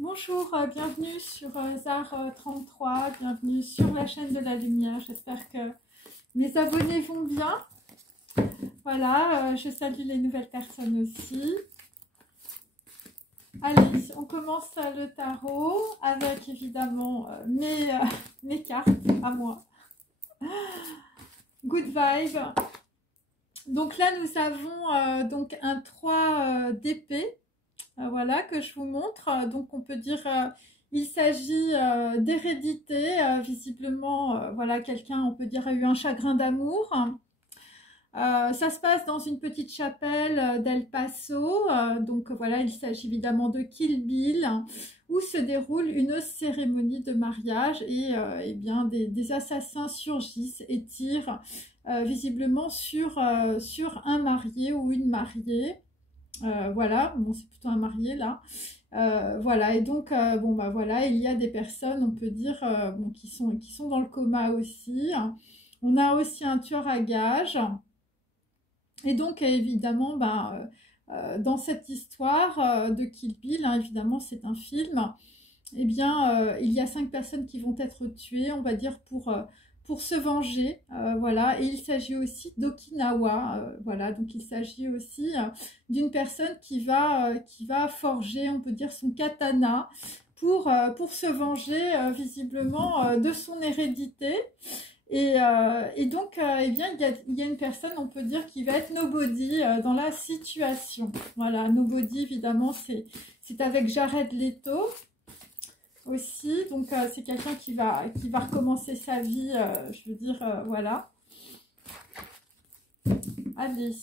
Bonjour, bienvenue sur ZAR 33, bienvenue sur la chaîne de la lumière. J'espère que mes abonnés vont bien. Voilà, je salue les nouvelles personnes aussi. Allez, on commence le tarot avec évidemment mes cartes à moi. Good vibe. Donc là, nous avons donc un 3 d'épée. Voilà, que je vous montre. Donc on peut dire il s'agit d'hérédité. Visiblement, voilà, quelqu'un, on peut dire, a eu un chagrin d'amour. Ça se passe dans une petite chapelle d'El Paso. Donc voilà, il s'agit évidemment de Kill Bill, où se déroule une cérémonie de mariage et eh bien des assassins surgissent et tirent visiblement sur un marié ou une mariée. Voilà, bon, c'est plutôt un marié là. Voilà, et donc, bon, bah voilà, il y a des personnes, on peut dire, bon, qui sont dans le coma aussi. On a aussi un tueur à gages. Et donc, évidemment, bah, dans cette histoire de Kill Bill, hein, évidemment, c'est un film, eh bien, il y a 5 personnes qui vont être tuées, on va dire, pour se venger, voilà, et il s'agit aussi d'Okinawa, voilà, donc il s'agit aussi d'une personne qui va forger, on peut dire, son katana pour se venger visiblement de son hérédité. Et donc, eh bien, il y a une personne, on peut dire, qui va être nobody dans la situation. Voilà, nobody, évidemment, c'est avec Jared Leto aussi. Donc, c'est quelqu'un qui va recommencer sa vie, je veux dire, voilà. Allez.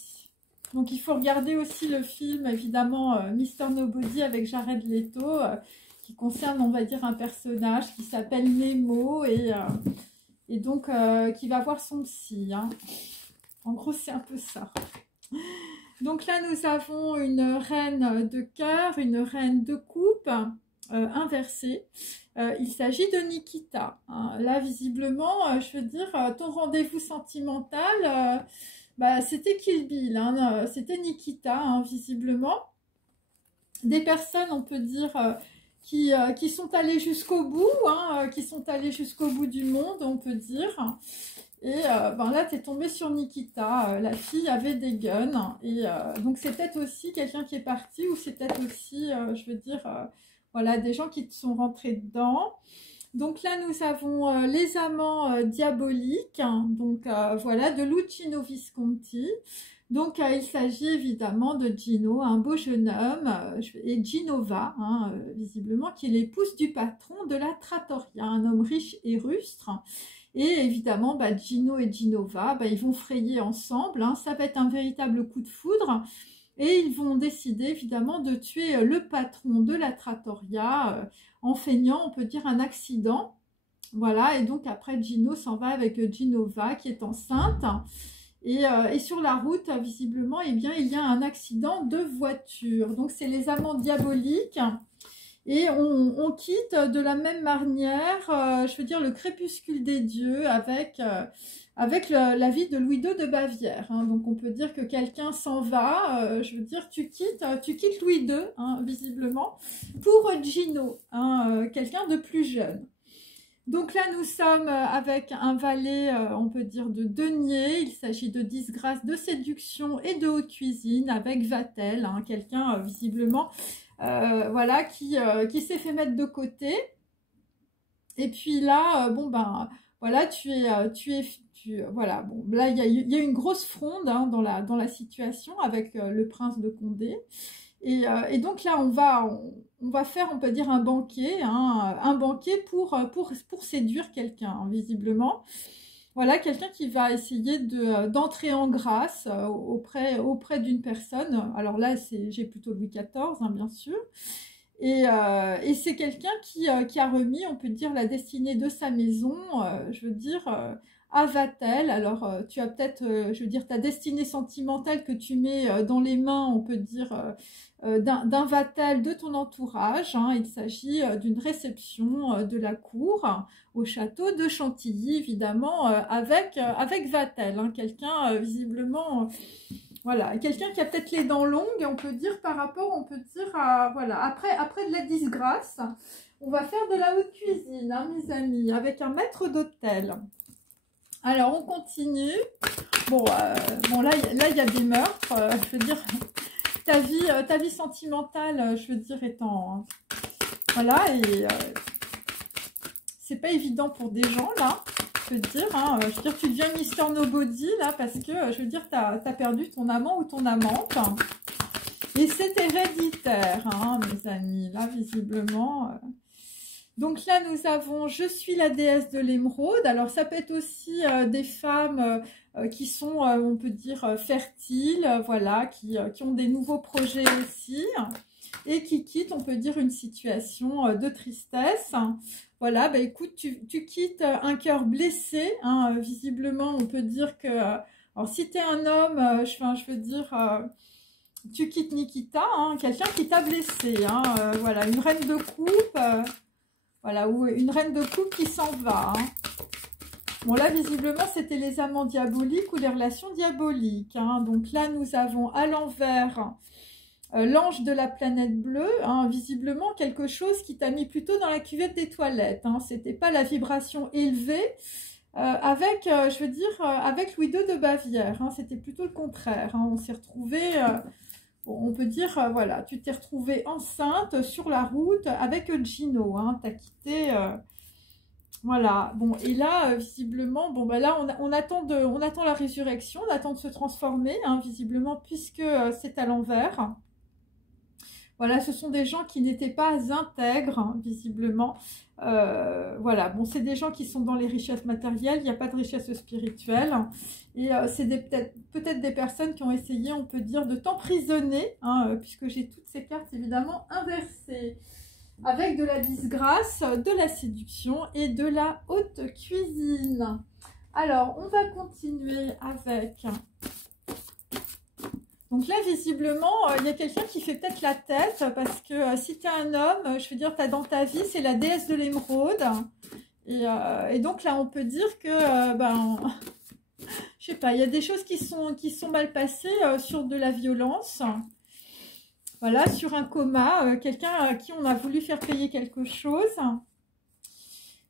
Donc, il faut regarder aussi le film, évidemment, Mister Nobody avec Jared Leto, qui concerne, on va dire, un personnage qui s'appelle Nemo et donc qui va voir son psy. Hein. En gros, c'est un peu ça. Donc là, nous avons une reine de cœur, une reine de coupe inversée. Il s'agit de Nikita. Hein. Là, visiblement, je veux dire, ton rendez-vous sentimental, bah, c'était Kill Bill, hein, c'était Nikita, hein, visiblement. Des personnes, on peut dire, qui sont allées jusqu'au bout, hein, qui sont allées jusqu'au bout du monde, on peut dire. Et ben là, tu es tombé sur Nikita. La fille avait des guns. Et donc, c'est peut-être aussi quelqu'un qui est parti ou c'est peut-être aussi, je veux dire, voilà, des gens qui te sont rentrés dedans. Donc là, nous avons les amants diaboliques. Hein, donc voilà, de Luchino Visconti. Donc il s'agit évidemment de Gino, un beau jeune homme, et Ginova, hein, visiblement, qui est l'épouse du patron de la trattoria, un homme riche et rustre. Et évidemment, bah, Gino et Ginova, bah, ils vont frayer ensemble. Hein, ça va être un véritable coup de foudre. Et ils vont décider évidemment de tuer le patron de la trattoria en feignant, on peut dire, un accident. Voilà, et donc après Gino s'en va avec Ginova qui est enceinte. Et sur la route, visiblement, eh bien, il y a un accident de voiture. Donc c'est les amants diaboliques. Et on quitte de la même manière, je veux dire, le crépuscule des dieux avec la vie de Louis II de Bavière. Hein. Donc on peut dire que quelqu'un s'en va, je veux dire, tu quittes Louis II, hein, visiblement, pour Gino, hein, quelqu'un de plus jeune. Donc là, nous sommes avec un valet, on peut dire, de denier. Il s'agit de disgrâce, de séduction et de haute cuisine avec Vatel, hein, quelqu'un visiblement... voilà, qui s'est fait mettre de côté. Et puis là, bon ben, voilà, voilà, bon, là il y a une grosse fronde hein, dans la situation avec le prince de Condé. Et donc là, on va faire, on peut dire, un banquet, hein, un banquet pour séduire quelqu'un, hein, visiblement. Voilà, quelqu'un qui va essayer d'entrer en grâce auprès d'une personne. Alors là, j'ai plutôt Louis XIV, hein, bien sûr. Et c'est quelqu'un qui a remis, on peut dire, la destinée de sa maison, je veux dire, à Vatel. Alors, tu as peut-être, je veux dire, ta destinée sentimentale que tu mets dans les mains, on peut dire, d'un Vatel de ton entourage. Hein. Il s'agit d'une réception de la cour au château de Chantilly, évidemment, avec Vatel. Hein. Quelqu'un, visiblement... Voilà, quelqu'un qui a peut-être les dents longues, on peut dire par rapport, on peut dire à, voilà, après de la disgrâce, on va faire de la haute cuisine, hein, mes amis, avec un maître d'hôtel. Alors, on continue. Bon, bon là, il y a des meurtres, je veux dire, ta vie sentimentale, je veux dire, étant, voilà, et c'est pas évident pour des gens, là. Je veux dire, hein, je veux dire, tu deviens Mister Nobody là parce que je veux dire, tu as perdu ton amant ou ton amante. Et c'est héréditaire, hein, mes amis, là, visiblement. Donc là, nous avons je suis la déesse de l'émeraude. Alors, ça peut être aussi des femmes qui sont, on peut dire, fertiles, voilà, qui ont des nouveaux projets aussi. Et qui quittent, on peut dire, une situation de tristesse. Voilà, bah écoute, tu quittes un cœur blessé, hein, visiblement, on peut dire que, alors si tu es un homme, je veux dire, tu quittes Nikita, hein, quelqu'un qui t'a blessé, hein, voilà, une reine de coupe, voilà, ou une reine de coupe qui s'en va, hein. Bon là, visiblement, c'était les amants diaboliques ou les relations diaboliques, hein. Donc là, nous avons à l'envers l'ange de la planète bleue, hein, visiblement quelque chose qui t'a mis plutôt dans la cuvette des toilettes, hein. C'était pas la vibration élevée avec, je veux dire, avec Louis II de Bavière, hein. C'était plutôt le contraire, hein. On s'est retrouvé, bon, on peut dire, voilà, tu t'es retrouvé enceinte sur la route avec Gino, hein. T'as quitté... voilà, bon, et là, visiblement, bon, bah là, on attend la résurrection, on attend de se transformer, hein, visiblement, puisque c'est à l'envers. Voilà, ce sont des gens qui n'étaient pas intègres, hein, visiblement. Voilà, bon, c'est des gens qui sont dans les richesses matérielles, il n'y a pas de richesse spirituelle. Et c'est peut-être des personnes qui ont essayé, on peut dire, de t'emprisonner, hein, puisque j'ai toutes ces cartes, évidemment, inversées. Avec de la disgrâce, de la séduction et de la haute cuisine. Alors, on va continuer avec... Donc là, visiblement, il y a quelqu'un qui fait peut-être la tête, parce que si tu es un homme, je veux dire, tu as dans ta vie, c'est la déesse de l'émeraude. Et donc là, on peut dire que, je sais pas, il y a des choses qui sont mal passées sur de la violence. Voilà, sur un coma, quelqu'un à qui on a voulu faire payer quelque chose.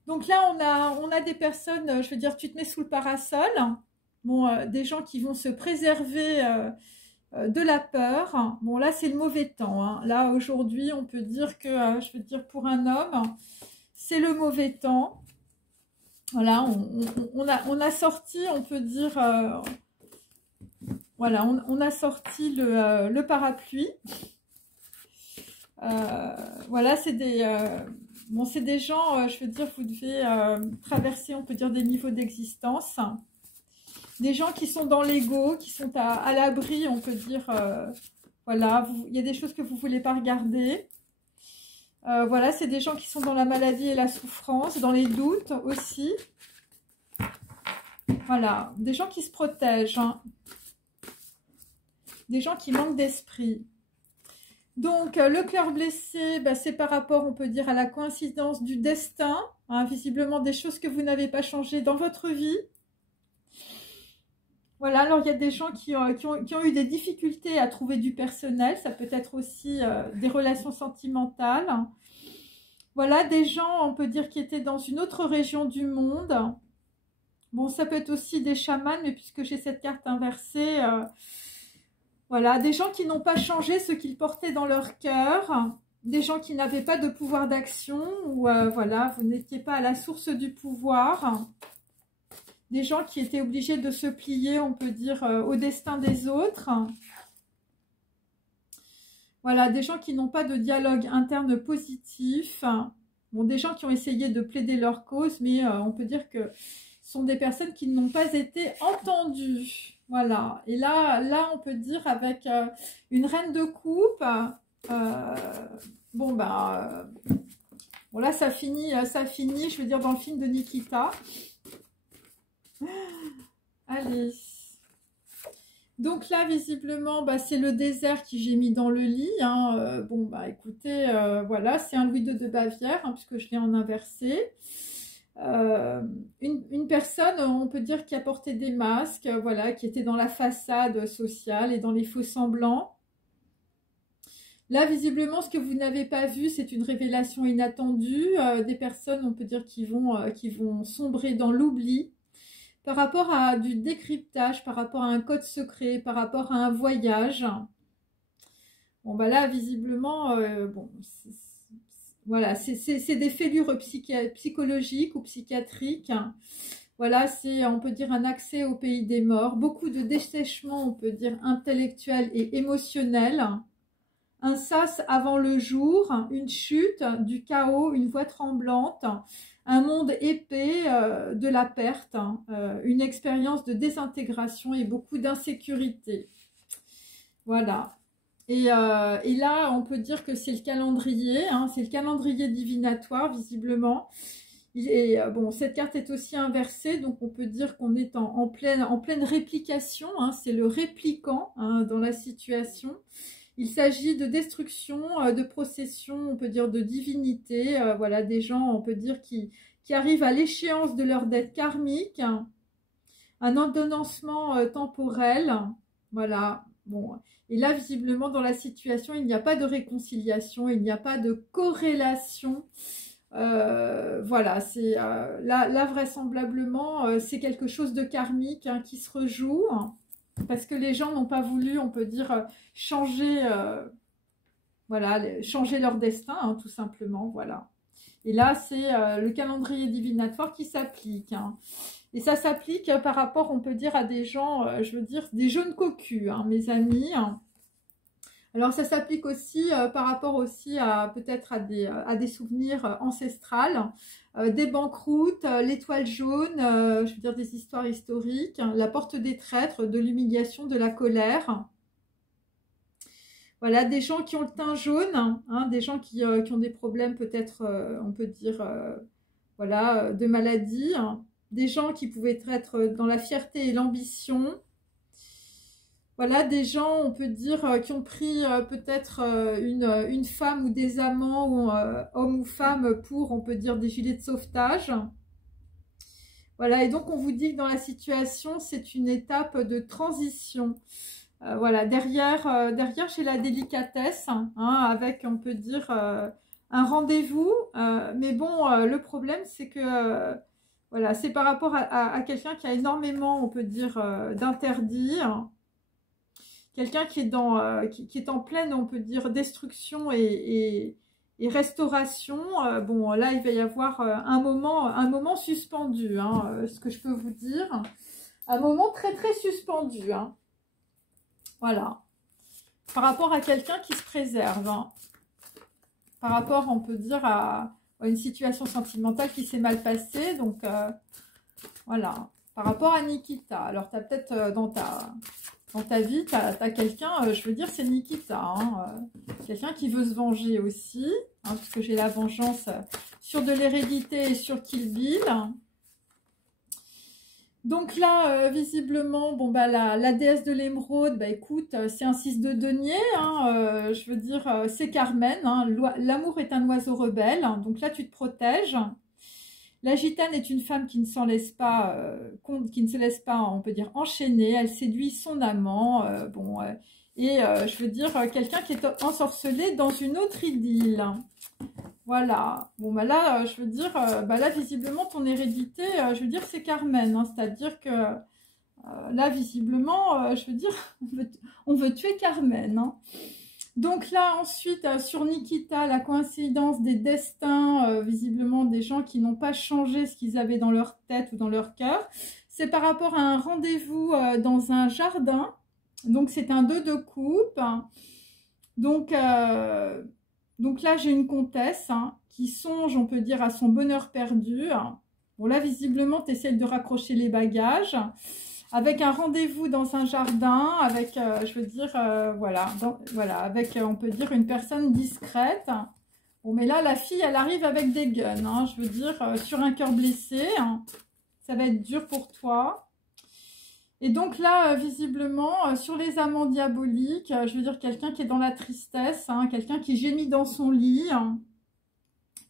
Donc là, on a des personnes, je veux dire, tu te mets sous le parasol. Bon, des gens qui vont se préserver de la peur. Bon, là, c'est le mauvais temps, hein. Là, aujourd'hui, on peut dire que, je veux dire, pour un homme, c'est le mauvais temps. Voilà, on a sorti, on peut dire, voilà, on a sorti le parapluie. Voilà, c'est des, bon, c'est des gens, je veux dire, vous devez traverser, on peut dire, des niveaux d'existence. Des gens qui sont dans l'ego, qui sont à l'abri, on peut dire, voilà, il y a des choses que vous ne voulez pas regarder. Voilà, c'est des gens qui sont dans la maladie et la souffrance, dans les doutes aussi. Voilà, des gens qui se protègent, hein. Des gens qui manquent d'esprit. Donc, le cœur blessé, bah, c'est par rapport, on peut dire, à la coïncidence du destin, hein, visiblement des choses que vous n'avez pas changées dans votre vie. Voilà, alors il y a des gens qui ont eu des difficultés à trouver du personnel, ça peut être aussi des relations sentimentales. Voilà, des gens, on peut dire, qui étaient dans une autre région du monde. Bon, ça peut être aussi des chamans, mais puisque j'ai cette carte inversée... voilà, des gens qui n'ont pas changé ce qu'ils portaient dans leur cœur, des gens qui n'avaient pas de pouvoir d'action, ou voilà, vous n'étiez pas à la source du pouvoir, des gens qui étaient obligés de se plier, on peut dire, au destin des autres. Voilà, des gens qui n'ont pas de dialogue interne positif, bon, des gens qui ont essayé de plaider leur cause, mais on peut dire que ce sont des personnes qui n'ont pas été entendues. Voilà, et là on peut dire avec une reine de coupe, bon bon là ça finit, je veux dire dans le film de Nikita. Allez, donc là visiblement c'est le désert qui j'ai mis dans le lit, hein. Bon écoutez, voilà, c'est un Louis II de Bavière, hein, puisque je l'ai en inversé. Une personne, on peut dire, qui a porté des masques, voilà, qui était dans la façade sociale et dans les faux semblants. Là, visiblement, ce que vous n'avez pas vu, c'est une révélation inattendue. Des personnes, on peut dire, qui vont sombrer dans l'oubli par rapport à du décryptage, par rapport à un code secret, par rapport à un voyage. Bon, bah là, visiblement, bon, voilà, c'est des fêlures psychologiques ou psychiatriques. Voilà, c'est, on peut dire, un accès au pays des morts. Beaucoup de dessèchement, on peut dire, intellectuel et émotionnel. Un sas avant le jour, une chute, du chaos, une voix tremblante, un monde épais, de la perte, une expérience de désintégration et beaucoup d'insécurité. Voilà. Et là, on peut dire que c'est le calendrier, hein, c'est le calendrier divinatoire, visiblement. Bon, cette carte est aussi inversée, donc on peut dire qu'on est en pleine réplication, hein, c'est le répliquant, hein, dans la situation. Il s'agit de destruction, de procession, on peut dire de divinité, voilà, des gens, on peut dire, qui arrivent à l'échéance de leur dette karmique, un ordonnancement temporel, voilà, bon. Et là, visiblement, dans la situation, il n'y a pas de réconciliation, il n'y a pas de corrélation. Voilà, c'est là, vraisemblablement, c'est quelque chose de karmique, hein, qui se rejoue. Parce que les gens n'ont pas voulu, on peut dire, changer, voilà, changer leur destin, hein, tout simplement, voilà. Et là, c'est le calendrier divinatoire qui s'applique, hein. Et ça s'applique par rapport, on peut dire, à des gens, je veux dire, des jeunes cocus, hein, mes amis. Alors, ça s'applique aussi par rapport aussi à peut-être à des souvenirs ancestrales, des banqueroutes, l'étoile jaune, je veux dire des histoires historiques, la porte des traîtres, de l'humiliation, de la colère. Voilà, des gens qui ont le teint jaune, hein, des gens qui ont des problèmes peut-être, on peut dire, voilà, de maladie, hein, des gens qui pouvaient être dans la fierté et l'ambition. Voilà, des gens, on peut dire, qui ont pris peut-être une femme ou des amants, ou, hommes ou femmes, pour, on peut dire, des gilets de sauvetage. Voilà, et donc on vous dit que dans la situation, c'est une étape de transition. Voilà, derrière j'ai la délicatesse, hein, avec, on peut dire, un rendez-vous. Mais bon, le problème, c'est que, voilà, c'est par rapport à quelqu'un qui a énormément, on peut dire, d'interdits. Quelqu'un qui est en pleine, on peut dire, destruction et restauration. Bon, là, il va y avoir un moment suspendu, hein, ce que je peux vous dire. Un moment très, très suspendu, hein. Voilà. Par rapport à quelqu'un qui se préserve, hein. Par rapport, on peut dire, à une situation sentimentale qui s'est mal passée. Donc, voilà. Par rapport à Nikita. Alors, tu as peut-être dans ta vie, tu as quelqu'un, je veux dire, c'est Nikita, hein, quelqu'un qui veut se venger aussi, hein, puisque j'ai la vengeance sur de l'hérédité et sur Kill Bill. Donc là, visiblement, bon, bah, la déesse de l'émeraude, bah, écoute, c'est un 6 de denier, hein, je veux dire, c'est Carmen, hein, l'amour est un oiseau rebelle, hein, donc là, tu te protèges. La gitane est une femme qui ne s'en laisse pas, qui ne se laisse pas, on peut dire, enchaîner. Elle séduit son amant, bon, et je veux dire, quelqu'un qui est ensorcelé dans une autre idylle. Voilà. Bon, bah là, je veux dire, bah là, visiblement, ton hérédité, je veux dire, c'est Carmen, hein, c'est-à-dire que là, visiblement, je veux dire, on veut tuer Carmen, hein. Donc là, ensuite, sur Nikita, la coïncidence des destins, visiblement des gens qui n'ont pas changé ce qu'ils avaient dans leur tête ou dans leur cœur. C'est par rapport à un rendez-vous dans un jardin. Donc, c'est un 2 de coupe. Donc là, j'ai une comtesse, hein, qui songe, on peut dire, à son bonheur perdu. Bon, là, visiblement, tu essaies de raccrocher les bagages. Avec un rendez-vous dans un jardin, avec, je veux dire, voilà, avec, on peut dire, une personne discrète. Bon, mais là, la fille, elle arrive avec des guns, hein, je veux dire, sur un cœur blessé. Hein, ça va être dur pour toi. Et donc là, visiblement, sur les amants diaboliques, je veux dire, quelqu'un qui est dans la tristesse, hein, quelqu'un qui gémit dans son lit, hein,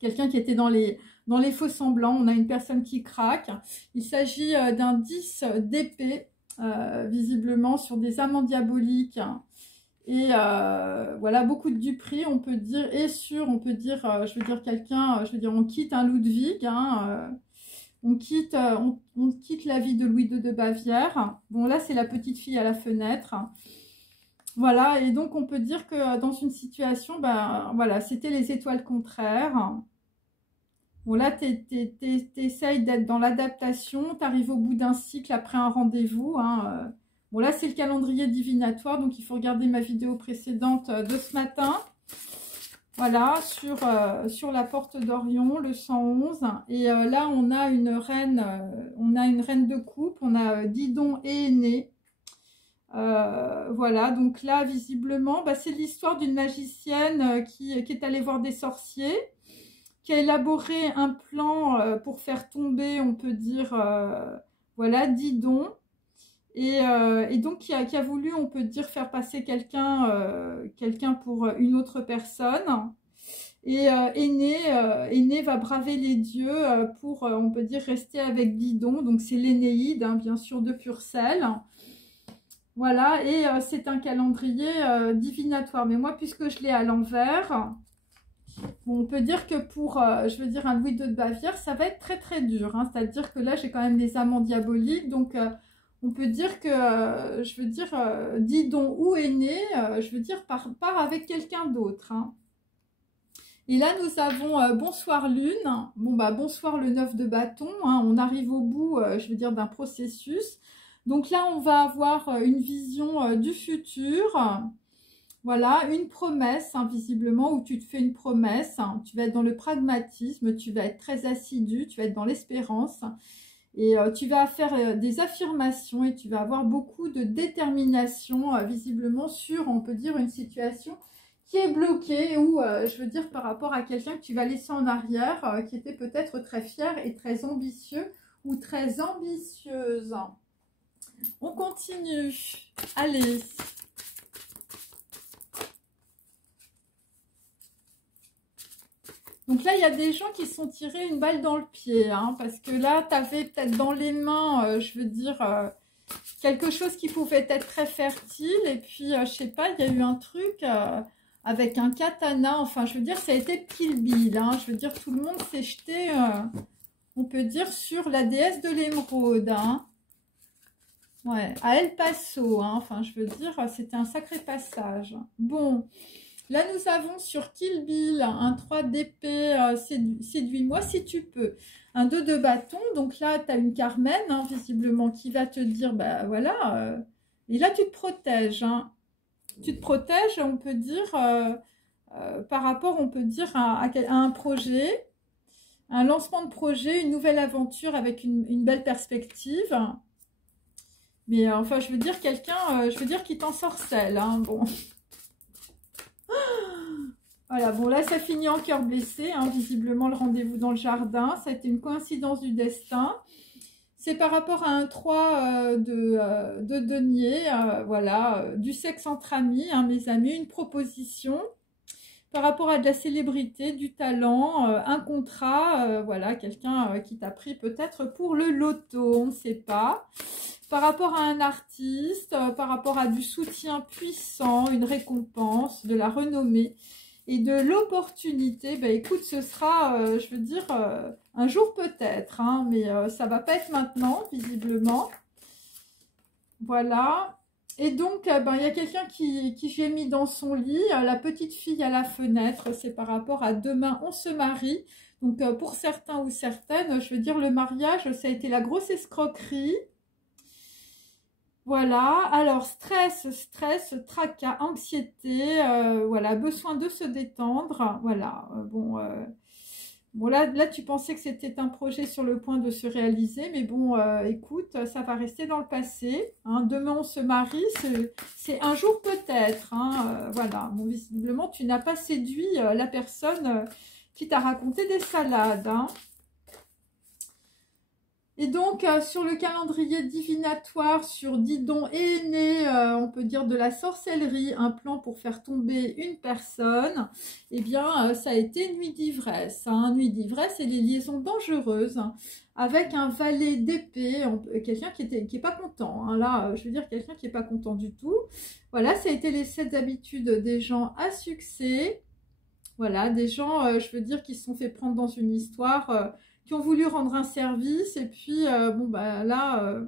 quelqu'un qui était dans les faux semblants. On a une personne qui craque. Il s'agit d'un 10 d'épée, visiblement, sur des amants diaboliques. Et voilà, beaucoup de duperie, on peut dire, et sur, on peut dire, je veux dire, quelqu'un, je veux dire, on quitte un Ludwig, hein, on quitte la vie de Louis II de Bavière. Bon, là, c'est la petite fille à la fenêtre. Voilà, et donc, on peut dire que dans une situation, ben, voilà, c'était les étoiles contraires. Bon, là, t'essayes d'être dans l'adaptation, t'arrives au bout d'un cycle après un rendez-vous, hein. Bon, là, c'est le calendrier divinatoire, donc il faut regarder ma vidéo précédente de ce matin. Voilà, sur la porte d'Orion, le 111. Et là, on a une reine de coupe, on a Didon et Aîné. Voilà, donc là, visiblement, bah, c'est l'histoire d'une magicienne qui est allée voir des sorciers, qui a élaboré un plan pour faire tomber, on peut dire, voilà, Didon. Et donc, qui a voulu, on peut dire, faire passer quelqu'un pour une autre personne. Et Aîné va braver les dieux pour, on peut dire, rester avec Didon. Donc, c'est l'Énéide, hein, bien sûr, de Purcell. Voilà, et c'est un calendrier divinatoire. Mais moi, puisque je l'ai à l'envers, bon, on peut dire que pour, je veux dire, un Louis II de Bavière, ça va être très, très dur. Hein. C'est-à-dire que là, j'ai quand même des amants diaboliques. Donc, on peut dire que, je veux dire, Didon ou Aîné, je veux dire, part avec quelqu'un d'autre. Hein. Et là, nous avons bonsoir Lune. Bon, bah, bonsoir le 9 de bâton. Hein. On arrive au bout, je veux dire, d'un processus. Donc là, on va avoir une vision du futur. Voilà, une promesse, hein, visiblement, où tu te fais une promesse. Hein. Tu vas être dans le pragmatisme, tu vas être très assidu, tu vas être dans l'espérance. Et tu vas faire des affirmations et tu vas avoir beaucoup de détermination, visiblement, sur, on peut dire, une situation qui est bloquée ou, je veux dire, par rapport à quelqu'un que tu vas laisser en arrière, qui était peut-être très fier et très ambitieux ou très ambitieuse. On continue. Allez. Donc là, il y a des gens qui se sont tirés une balle dans le pied, hein, parce que là, tu avais peut-être dans les mains, je veux dire, quelque chose qui pouvait être très fertile. Et puis, je sais pas, il y a eu un truc avec un katana. Enfin, je veux dire, ça a été Kill Bill. Hein, je veux dire, tout le monde s'est jeté, on peut dire, sur la déesse de l'émeraude. Hein. Ouais, à El Paso. Hein, enfin, je veux dire, c'était un sacré passage. Bon. Là, nous avons sur Kill Bill un 3 d'épée, séduis-moi si tu peux. Un 2 de bâton, donc là, tu as une Carmen, hein, visiblement, qui va te dire, bah voilà, et là, tu te protèges. Hein. Tu te protèges, on peut dire, par rapport, on peut dire, à un projet, un lancement de projet, une nouvelle aventure avec une belle perspective. Mais enfin, je veux dire, quelqu'un, je veux dire, qui t'ensorcelle, hein, bon... Voilà, bon là ça finit en cœur blessé, hein, visiblement le rendez-vous dans le jardin, ça a été une coïncidence du destin. C'est par rapport à un 3 de denier, voilà, du sexe entre amis, hein, mes amis, une proposition. Par rapport à de la célébrité, du talent, un contrat, voilà, quelqu'un qui t'a pris peut-être pour le loto, on ne sait pas. Par rapport à un artiste, par rapport à du soutien puissant, une récompense, de la renommée. Et de l'opportunité, bah écoute, ce sera, je veux dire, un jour peut-être, hein, mais ça va pas être maintenant, visiblement. Voilà. Et donc, ben, il y a quelqu'un qui gémit dans son lit, la petite fille à la fenêtre, c'est par rapport à demain, on se marie. Donc, pour certains ou certaines, je veux dire, le mariage, ça a été la grosse escroquerie. Voilà, alors stress, tracas, anxiété, voilà, besoin de se détendre, voilà, bon, là tu pensais que c'était un projet sur le point de se réaliser, mais bon, écoute, ça va rester dans le passé, hein, demain on se marie, c'est un jour peut-être, hein, voilà, bon, visiblement tu n'as pas séduit la personne qui t'a raconté des salades, hein. Et donc, sur le calendrier divinatoire, sur Didon est né, on peut dire de la sorcellerie, un plan pour faire tomber une personne, eh bien, ça a été nuit d'ivresse. Hein. Nuit d'ivresse et les liaisons dangereuses, hein, avec un valet d'épée, quelqu'un qui est pas content. Hein. Là, je veux dire, quelqu'un qui est pas content du tout. Voilà, ça a été les 7 habitudes des gens à succès. Voilà, des gens, je veux dire, qui se sont fait prendre dans une histoire... qui ont voulu rendre un service, et puis, bon, bah là,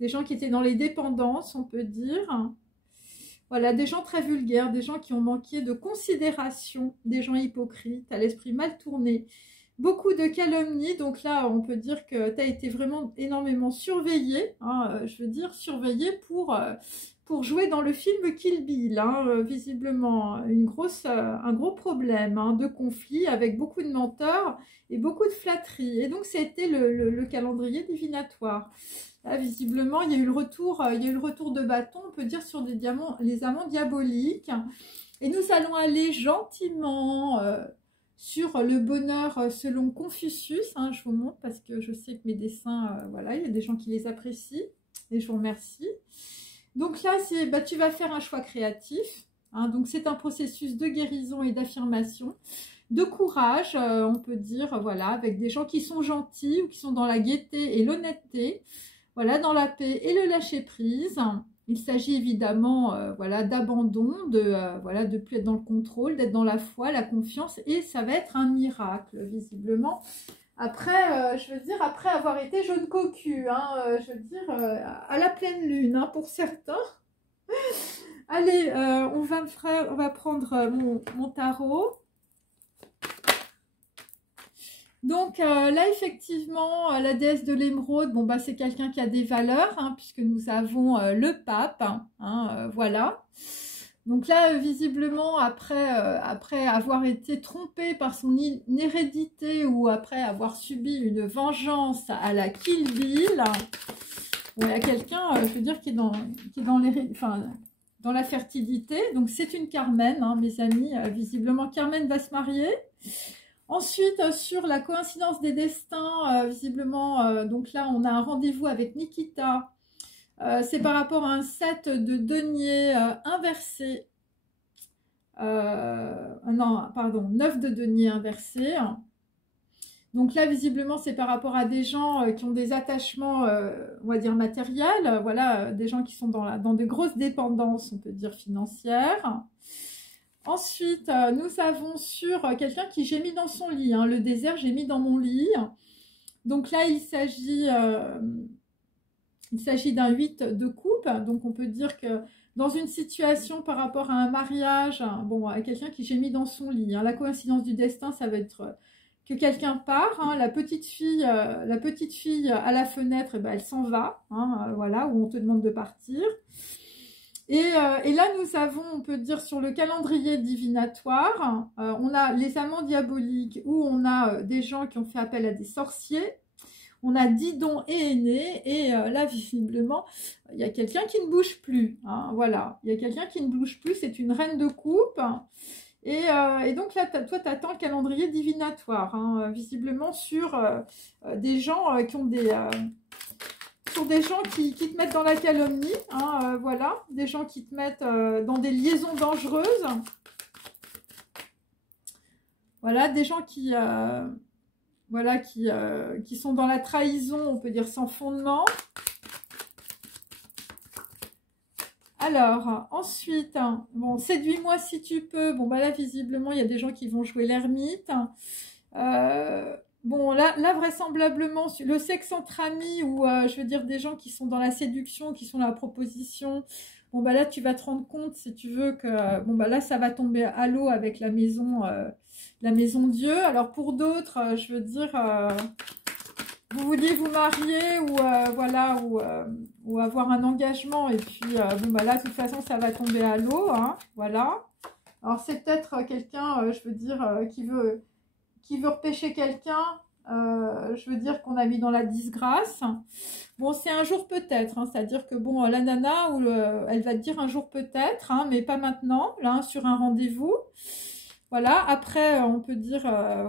des gens qui étaient dans les dépendances, on peut dire. Voilà, des gens très vulgaires, des gens qui ont manqué de considération, des gens hypocrites, à l'esprit mal tourné. Beaucoup de calomnies, donc là, on peut dire que tu as été vraiment énormément surveillé, hein, je veux dire, surveillé pour jouer dans le film Kill Bill, hein, visiblement, un gros problème, hein, de conflit avec beaucoup de menteurs et beaucoup de flatteries. Et donc, c'était le calendrier divinatoire. Là, visiblement, il y a eu le retour de bâton, on peut dire, sur les amants diaboliques. Et nous allons aller gentiment sur le bonheur selon Confucius. Hein, je vous montre parce que je sais que mes dessins, voilà, il y a des gens qui les apprécient. Et je vous remercie. Donc là, tu vas faire un choix créatif. Hein, donc c'est un processus de guérison et d'affirmation, de courage, on peut dire, voilà, avec des gens qui sont gentils ou qui sont dans la gaieté et l'honnêteté, voilà, dans la paix et le lâcher-prise. Il s'agit évidemment, voilà, d'abandon, voilà, de plus être dans le contrôle, d'être dans la foi, la confiance, et ça va être un miracle, visiblement. Après, je veux dire, après avoir été jaune cocu, hein, je veux dire, à la pleine lune, hein, pour certains. Allez, on va prendre mon tarot. Donc là, effectivement, la déesse de l'émeraude, bon, bah, c'est quelqu'un qui a des valeurs, hein, puisque nous avons le pape, hein, voilà. Donc là, visiblement, après avoir été trompé par son hérédité ou après avoir subi une vengeance à la Kill Bill, il y a quelqu'un, je veux dire, qui est dans la fertilité. Donc c'est une Carmen, hein, mes amis. Visiblement, Carmen va se marier. Ensuite, sur la coïncidence des destins, visiblement, donc là, on a un rendez-vous avec Nikita. C'est par rapport à un 7 de denier inversé. Non, pardon, 9 de denier inversé. Donc là, visiblement, c'est par rapport à des gens qui ont des attachements, on va dire, matériels. Voilà, des gens qui sont dans de grosses dépendances, on peut dire, financières. Ensuite, nous avons sur quelqu'un qui gémit dans son lit. Hein, le désert, j'ai mis dans mon lit. Donc là, il s'agit d'un 8 de coupe, donc on peut dire que dans une situation par rapport à un mariage, bon, à quelqu'un qui gémit dans son lit, hein, la coïncidence du destin, ça va être que quelqu'un part, hein, la petite fille à la fenêtre, eh ben, elle s'en va, hein, voilà, où on te demande de partir. Et là, nous avons, on peut dire, sur le calendrier divinatoire, on a les amants diaboliques, où on a des gens qui ont fait appel à des sorciers. On a Didon et Aîné, et là, visiblement, il y a quelqu'un qui ne bouge plus. Hein, voilà, il y a quelqu'un qui ne bouge plus, c'est une reine de coupe. Et donc là, toi, tu attends le calendrier divinatoire, hein, visiblement sur des gens qui ont des... sur des gens qui te mettent dans la calomnie, hein, voilà, des gens qui te mettent dans des liaisons dangereuses. Voilà, des gens qui... voilà, qui sont dans la trahison, on peut dire sans fondement. Alors, ensuite, bon, séduis-moi si tu peux. Bon, bah là, visiblement, il y a des gens qui vont jouer l'ermite. Bon, là, vraisemblablement, le sexe entre amis ou, je veux dire, des gens qui sont dans la séduction, qui sont dans la proposition. Bon, bah là, tu vas te rendre compte, si tu veux, que, bon, bah là, ça va tomber à l'eau avec la maison Dieu. Alors, pour d'autres, je veux dire, vous vouliez vous marier ou, voilà, ou avoir un engagement. Et puis, bon, bah là, de toute façon, ça va tomber à l'eau, hein, voilà. Alors, c'est peut-être quelqu'un, je veux dire, qui veut repêcher quelqu'un, je veux dire, qu'on a mis dans la disgrâce. Bon, c'est un jour peut-être, hein, c'est-à-dire que, bon, la nana, elle va te dire un jour peut-être, hein, mais pas maintenant, là, sur un rendez-vous. Voilà, après, on peut dire,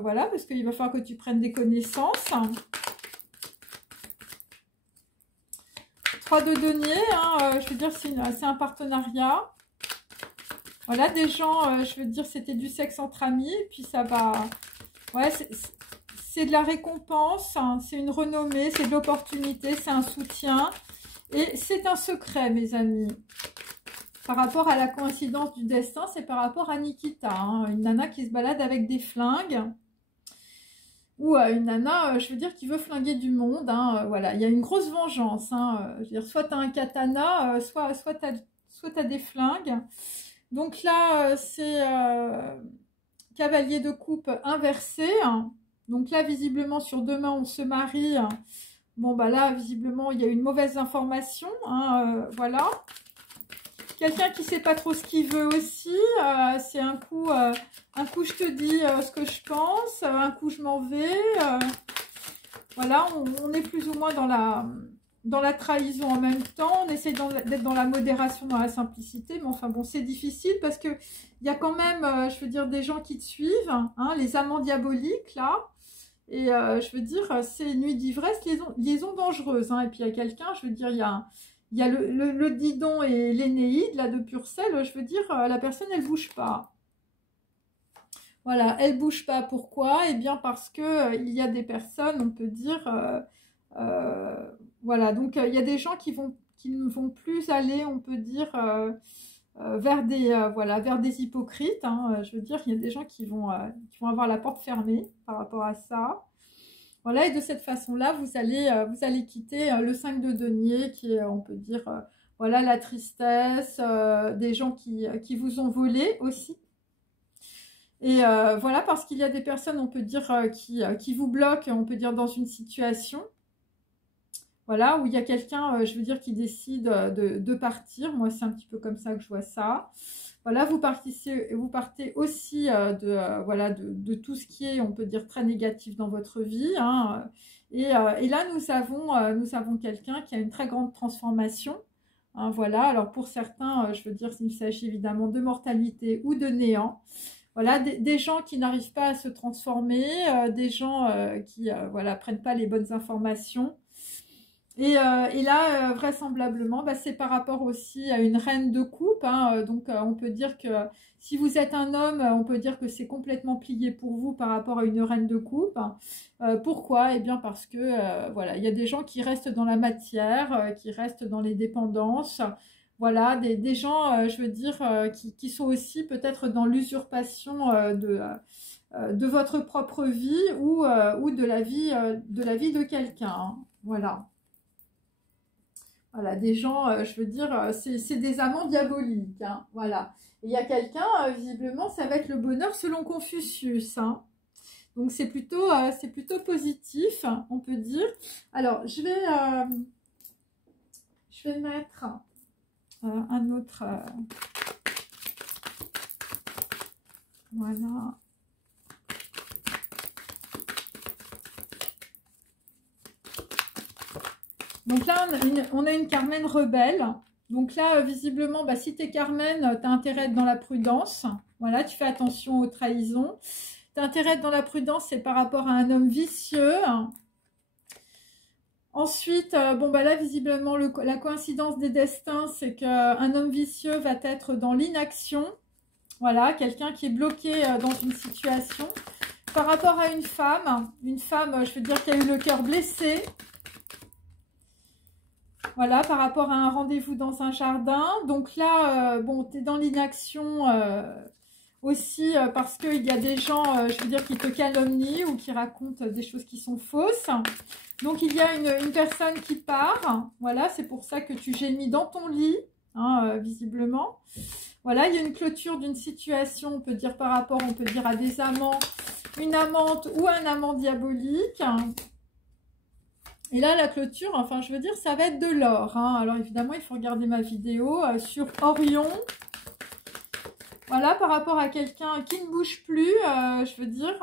voilà, parce qu'il va falloir que tu prennes des connaissances. 3 de denier, hein, je veux dire, c'est un partenariat. Voilà, des gens, je veux dire, c'était du sexe entre amis, et puis ça va... Ouais, c'est de la récompense, hein, c'est une renommée, c'est de l'opportunité, c'est un soutien. Et c'est un secret, mes amis. Par rapport à la coïncidence du destin, c'est par rapport à Nikita, hein, une nana qui se balade avec des flingues. Ou une nana, je veux dire, qui veut flinguer du monde. Hein, voilà, il y a une grosse vengeance. Hein, je veux dire, soit tu as un katana, soit tu as des flingues. Donc là, c'est cavalier de coupe inversé. Hein. Donc là, visiblement, sur 2 mains, on se marie. Hein. Bon, bah là, visiblement, il y a une mauvaise information. Hein, voilà. Quelqu'un qui ne sait pas trop ce qu'il veut aussi. C'est un coup, je te dis ce que je pense. Un coup, je m'en vais. Voilà, on est plus ou moins dans la trahison en même temps. On essaie d'être dans la modération, dans la simplicité. Mais enfin, bon, c'est difficile parce qu'il y a quand même, je veux dire, des gens qui te suivent. Hein, les amants diaboliques, là. Et je veux dire, c'est nuit d'ivresse, liaison dangereuse. Hein. Et puis il y a quelqu'un, je veux dire, il y a le Didon et l'Énéide, là, de Purcell. Je veux dire, la personne, elle bouge pas. Voilà, elle bouge pas. Pourquoi? Eh bien, parce que il y a des personnes, on peut dire... voilà, donc il y a des gens qui ne vont plus aller, on peut dire... vers des hypocrites, hein, je veux dire, il y a des gens qui vont avoir la porte fermée par rapport à ça. Voilà, et de cette façon-là, vous allez quitter le 5 de denier, qui est, on peut dire, voilà, la tristesse, des gens qui vous ont volé aussi. Et voilà, parce qu'il y a des personnes, on peut dire, qui vous bloquent, on peut dire, dans une situation. Voilà, où il y a quelqu'un, je veux dire, qui décide de partir. Moi, c'est un petit peu comme ça que je vois ça. Voilà, vous partez aussi de tout ce qui est, on peut dire, très négatif dans votre vie. Hein. Et là, nous avons quelqu'un qui a une très grande transformation. Hein, voilà, alors pour certains, je veux dire, il s'agit évidemment de mortalité ou de néant. Voilà, des gens qui n'arrivent pas à se transformer, des gens qui prennent pas les bonnes informations. Et là, vraisemblablement, bah, c'est par rapport aussi à une reine de coupe. Hein, donc, on peut dire que si vous êtes un homme, on peut dire que c'est complètement plié pour vous par rapport à une reine de coupe. Pourquoi? Eh bien, parce que, voilà, il y a des gens qui restent dans la matière, qui restent dans les dépendances. Voilà, des gens, je veux dire, qui sont aussi peut-être dans l'usurpation de votre propre vie ou de la vie de quelqu'un. Hein, voilà. Voilà, des gens, je veux dire, c'est des amants diaboliques. Hein, voilà. Et il y a quelqu'un, visiblement, ça va être le bonheur selon Confucius. Hein. Donc, c'est plutôt positif, on peut dire. Alors, je vais mettre un autre... voilà. Donc là, on a une Carmen rebelle. Donc là, visiblement, bah, si tu es Carmen, tu as intérêt à être dans la prudence. Voilà, tu fais attention aux trahisons. Tu as intérêt à être dans la prudence, c'est par rapport à un homme vicieux. Ensuite, bon, bah là, visiblement, la coïncidence des destins, c'est qu'un homme vicieux va être dans l'inaction. Voilà, quelqu'un qui est bloqué dans une situation. Par rapport à une femme, je veux dire, qui a eu le cœur blessé. Voilà, par rapport à un rendez-vous dans un jardin. Donc là, bon, tu es dans l'inaction aussi parce qu'il y a des gens, je veux dire, qui te calomnient ou qui racontent des choses qui sont fausses. Donc, il y a une personne qui part. Voilà, c'est pour ça que tu gémis dans ton lit, hein, visiblement. Voilà, il y a une clôture d'une situation, on peut dire par rapport, on peut dire à des amants, une amante ou un amant diabolique. Et là, la clôture, enfin, je veux dire, ça va être de l'or. Hein. Alors, évidemment, il faut regarder ma vidéo sur Orion. Voilà, par rapport à quelqu'un qui ne bouge plus, je veux dire.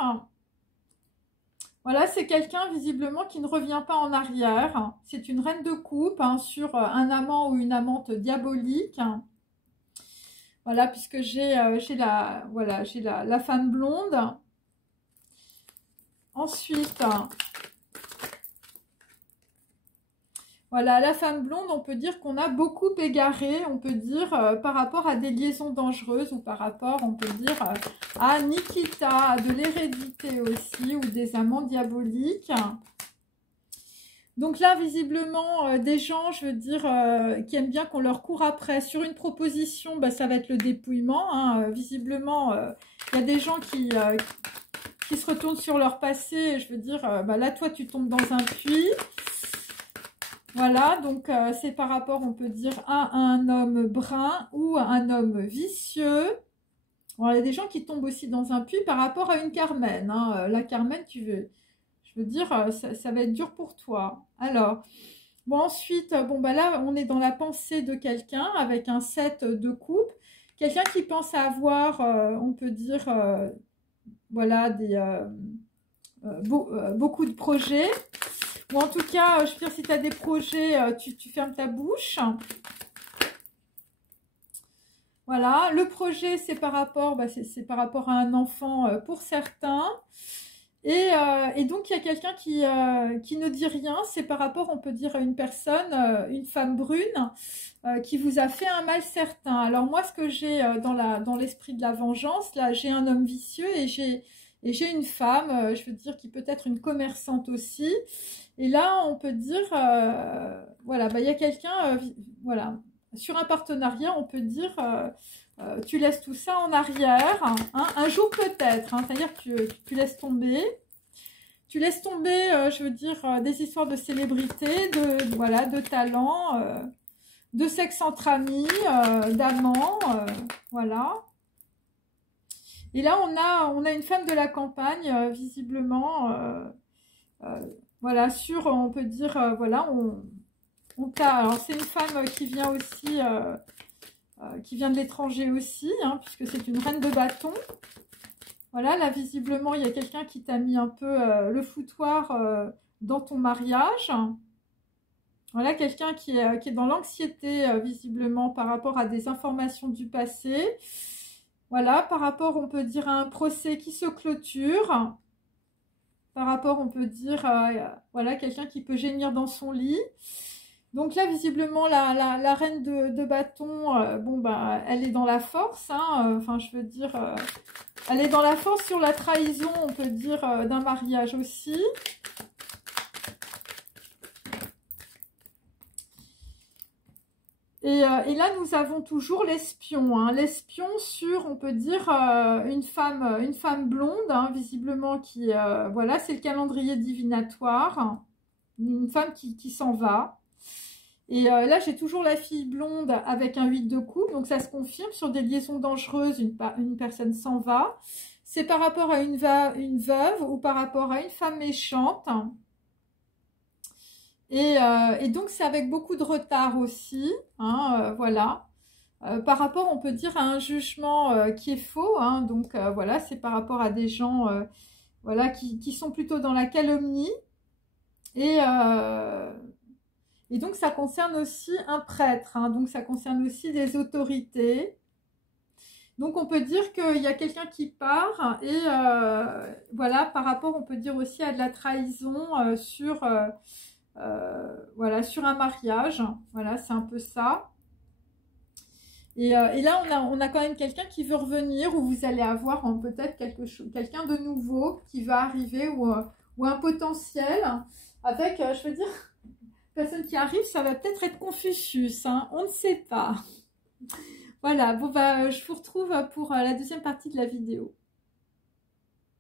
Voilà, c'est quelqu'un, visiblement, qui ne revient pas en arrière. C'est une reine de coupe hein, sur un amant ou une amante diabolique. Voilà, puisque j'ai la femme blonde. Ensuite... Voilà, la femme blonde, on peut dire qu'on a beaucoup égaré, on peut dire par rapport à des liaisons dangereuses ou par rapport, on peut dire, à Nikita, à de l'hérédité aussi ou des amants diaboliques. Donc là, visiblement, des gens, je veux dire, qui aiment bien qu'on leur court après. Sur une proposition, bah, ça va être le dépouillement. Hein. Visiblement, il y a des gens qui se retournent sur leur passé. Et je veux dire, bah, là, toi, tu tombes dans un puits. Voilà, donc c'est par rapport, on peut dire, à un homme brun ou à un homme vicieux. Bon, il y a des gens qui tombent aussi dans un puits par rapport à une Carmen. Hein. La Carmen, je veux dire, ça va être dur pour toi. Alors, bon, ensuite, bon, bah là, on est dans la pensée de quelqu'un avec un 7 de coupe. Quelqu'un qui pense à avoir, on peut dire, voilà, beaucoup de projets. Ou en tout cas, je veux dire, si tu as des projets, tu fermes ta bouche. Voilà, le projet, c'est par rapport, bah, c'est par rapport à un enfant pour certains. Et donc, il y a quelqu'un qui ne dit rien. C'est par rapport, on peut dire, à une personne, une femme brune, qui vous a fait un mal certain. Alors moi, ce que j'ai dans l'esprit de la vengeance, là, j'ai un homme vicieux et j'ai une femme, je veux dire, qui peut être une commerçante aussi. Et là, on peut dire, voilà, bah, il y a quelqu'un, voilà, sur un partenariat, on peut dire, tu laisses tout ça en arrière, hein, un jour peut-être, hein, c'est-à-dire que tu laisses tomber. Tu laisses tomber, je veux dire, des histoires de célébrité, voilà, de talent, de sexe entre amis, d'amants, voilà. Et là, on a une femme de la campagne, visiblement, voilà, on peut dire, voilà, alors c'est une femme qui vient aussi, qui vient de l'étranger aussi, hein, puisque c'est une reine de bâton. Voilà, là, visiblement, il y a quelqu'un qui t'a mis un peu le foutoir dans ton mariage. Voilà, quelqu'un qui est dans l'anxiété, visiblement, par rapport à des informations du passé. Voilà, par rapport, on peut dire, à un procès qui se clôture. Par rapport, on peut dire, voilà, quelqu'un qui peut gémir dans son lit. Donc là, visiblement, la reine de bâton, bon, bah, elle est dans la force. Hein, enfin, je veux dire, elle est dans la force sur la trahison, on peut dire, d'un mariage aussi. Et là, nous avons toujours l'espion. Hein, l'espion sur, on peut dire, une femme blonde, hein, visiblement, qui, voilà, c'est le calendrier divinatoire. Une femme qui s'en va. Et là, j'ai toujours la fille blonde avec un 8 de coupe. Donc, ça se confirme sur des liaisons dangereuses. Une personne s'en va. C'est par rapport à une veuve ou par rapport à une femme méchante. Et donc, c'est avec beaucoup de retard aussi. Hein, voilà. Par rapport, on peut dire, à un jugement qui est faux. Hein, donc, voilà, c'est par rapport à des gens voilà, qui sont plutôt dans la calomnie. Et donc, ça concerne aussi un prêtre, hein, donc ça concerne aussi des autorités. Donc, on peut dire qu'il y a quelqu'un qui part et voilà, par rapport, on peut dire aussi à de la trahison voilà, sur un mariage. Voilà, c'est un peu ça. Et là, on a quand même quelqu'un qui veut revenir, où vous allez avoir peut-être quelqu'un de nouveau qui va arriver, ou un potentiel avec, je veux dire... Personne qui arrive, ça va peut-être être Confucius, hein, on ne sait pas. Voilà, bon bah je vous retrouve pour la deuxième partie de la vidéo.